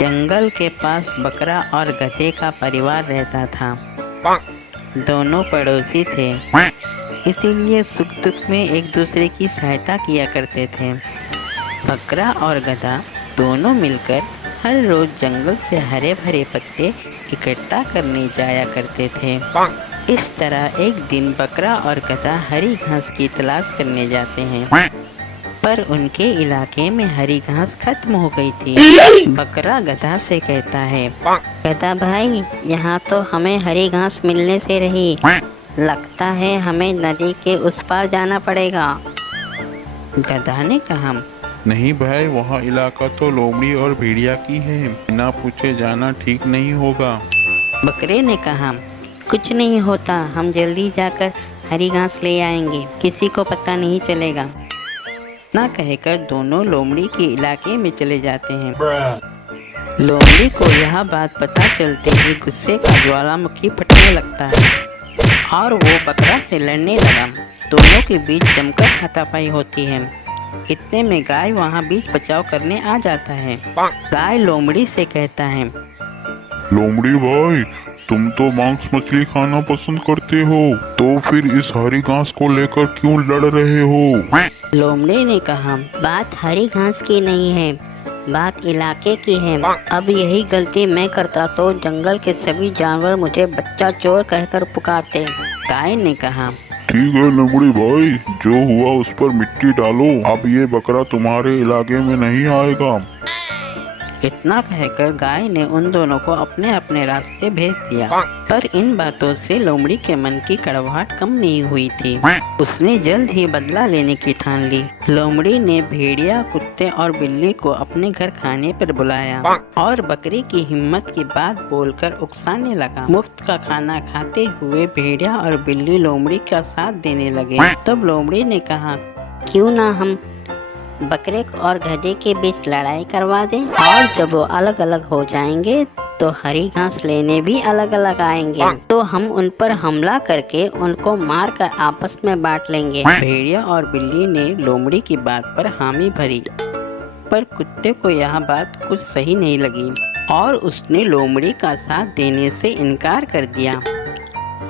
जंगल के पास बकरा और गधे का परिवार रहता था। दोनों पड़ोसी थे, इसीलिए सुख दुख में एक दूसरे की सहायता किया करते थे। बकरा और गधा दोनों मिलकर हर रोज जंगल से हरे भरे पत्ते इकट्ठा करने जाया करते थे। इस तरह एक दिन बकरा और गधा हरी घास की तलाश करने जाते हैं, पर उनके इलाके में हरी घास खत्म हो गई थी। बकरा गधा से कहता है, गधा भाई, यहाँ तो हमें हरी घास मिलने से रही, लगता है हमें नदी के उस पार जाना पड़ेगा। गधा ने कहा, नहीं भाई, वहाँ इलाका तो लोमड़ी और भेड़िया की है, बिना पूछे जाना ठीक नहीं होगा। बकरे ने कहा, कुछ नहीं होता, हम जल्दी जाकर हरी घास ले आएंगे, किसी को पता नहीं चलेगा। ना कहकर दोनों लोमड़ी के इलाके में चले जाते हैं। लोमड़ी को यह बात पता चलते ही गुस्से का ज्वालामुखी फटने लगता है और वो बकरा से लड़ने लगा। दोनों के बीच जमकर हाथापाई होती है। इतने में गाय वहाँ बीच बचाव करने आ जाता है। गाय लोमड़ी से कहता है, लोमड़ी भाई, तुम तो मांस मछली खाना पसंद करते हो, तो फिर इस हरी घास को लेकर क्यों लड़ रहे हो? लोमड़ी ने कहा, बात हरी घास की नहीं है, बात इलाके की है। अब यही गलती मैं करता तो जंगल के सभी जानवर मुझे बच्चा चोर कहकर पुकारते। गाय ने कहा, ठीक है लोमड़ी भाई, जो हुआ उस पर मिट्टी डालो, अब ये बकरा तुम्हारे इलाके में नहीं आएगा। इतना कहकर गाय ने उन दोनों को अपने अपने रास्ते भेज दिया। पर इन बातों से लोमड़ी के मन की कड़वाहट कम नहीं हुई थी। उसने जल्द ही बदला लेने की ठान ली। लोमड़ी ने भेड़िया, कुत्ते और बिल्ली को अपने घर खाने पर बुलाया और बकरी की हिम्मत की बात बोलकर उकसाने लगा। मुफ्त का खाना खाते हुए भेड़िया और बिल्ली लोमड़ी का साथ देने लगे। तब लोमड़ी ने कहा, क्यों ना हम बकरे और गधे के बीच लड़ाई करवा दें, और जब वो अलग अलग हो जाएंगे तो हरी घास लेने भी अलग अलग आएंगे, तो हम उन पर हमला करके उनको मार कर आपस में बांट लेंगे। भेड़िया और बिल्ली ने लोमड़ी की बात पर हामी भरी, पर कुत्ते को यह बात कुछ सही नहीं लगी और उसने लोमड़ी का साथ देने से इनकार कर दिया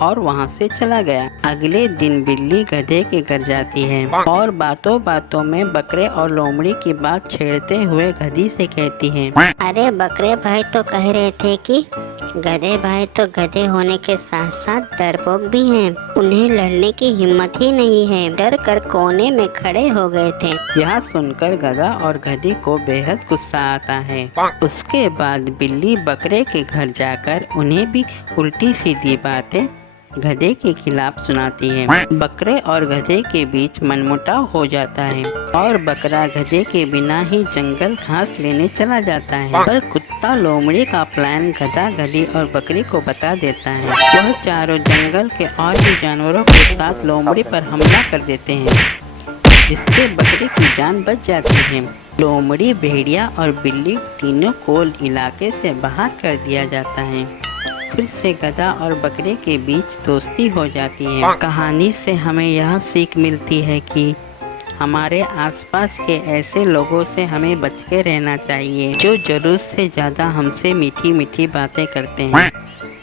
और वहाँ से चला गया। अगले दिन बिल्ली गधे के घर जाती है और बातों बातों में बकरे और लोमड़ी की बात छेड़ते हुए गधी से कहती है, अरे बकरे भाई तो कह रहे थे कि गधे भाई तो गधे होने के साथ साथ डरपोक भी हैं, उन्हें लड़ने की हिम्मत ही नहीं है, डर कर कोने में खड़े हो गए थे। यह सुनकर गधा और गधी को बेहद गुस्सा आता है। उसके बाद बिल्ली बकरे के घर जाकर उन्हें भी उल्टी सीधी बातें गधे के खिलाफ सुनाती है। बकरे और गधे के बीच मनमुटाव हो जाता है और बकरा गधे के बिना ही जंगल घास लेने चला जाता है। पर कुत्ता लोमड़ी का प्लान गधा, गधी और बकरी को बता देता है। वह चारों जंगल के और भी जानवरों के साथ लोमड़ी पर हमला कर देते हैं, जिससे बकरी की जान बच जाती है। लोमड़ी, भेड़िया और बिल्ली तीनों को इलाके से बाहर कर दिया जाता है। फिर से गधा और बकरे के बीच दोस्ती हो जाती है। कहानी से हमें यह सीख मिलती है कि हमारे आसपास के ऐसे लोगों से हमें बच के रहना चाहिए जो जरूरत से ज़्यादा हमसे मीठी मीठी बातें करते हैं।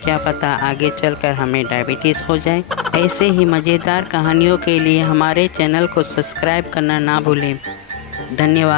क्या पता आगे चलकर हमें डायबिटीज़ हो जाए। ऐसे ही मज़ेदार कहानियों के लिए हमारे चैनल को सब्सक्राइब करना ना भूलें। धन्यवाद।